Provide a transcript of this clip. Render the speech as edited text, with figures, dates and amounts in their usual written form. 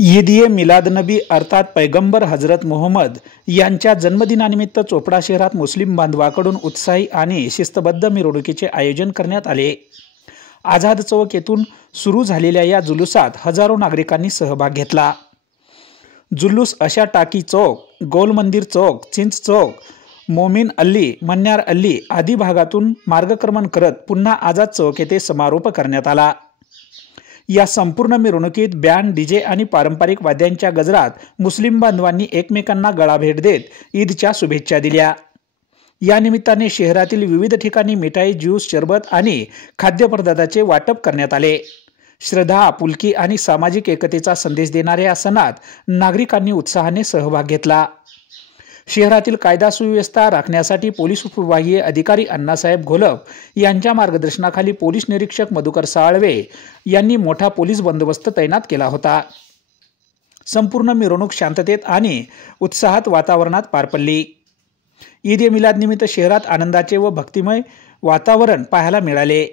ईद ए मिलादनबी अर्थात पैगंबर हजरत मोहम्मद यांच्या जन्मदिनानिमित्त चोपडा शहरात मुस्लिम बांधवाकडून उत्साही आणि शिस्तबद्ध मिरवणुकीचे आयोजन करण्यात आले। आझाद चौक येथून सुरू झालेल्या या जुलूसात हजारो नागरिकांनी सहभाग घेतला। जुलूस अशा टाकी चौक, गोल मंदिर चौक, चिंच चौक, मोमीन अल्ली, मन्यार अल्ली आदी भागातून मार्गक्रमण करत पुन्हा आझाद चौक येथे समारोप करण्यात आला। या संपूर्ण मिरवणुकीत बँड, डीजे आणि पारंपरिक वाद्यांच्या गजरात मुस्लिम बांधवांनी एकमेकांना गळाभेट देत ईदच्या शुभेच्छा दिल्या। या निमित्ताने शहरातील विविध ठिकाणी मिठाई, ज्यूस, शरबत आणि खाद्यपदार्थाचे वाटप करण्यात आले। श्रद्धा, आपुलकी आणि सामाजिक एकतेचा संदेश देणाऱ्या या सणात नागरिकांनी उत्साहाने सहभाग घेतला। शहरातील कायदा सुव्यवस्था राखण्यासाठी पोलीस उपविभागीय अधिकारी अण्णासाहेब घोलप यांच्या मार्गदर्शनाखाली पोलीस निरीक्षक मधुकर साळवे यांनी मोठा पोलीस बंदोबस्त तैनात केला होता। संपूर्ण मिरवणूक शांततेत आणि उत्साहात वातावरणात पार पडली। ईद ए मिलाद निमित्त शहरात आनंदाचे व भक्तिमय वातावरण पाहायला मिळाले।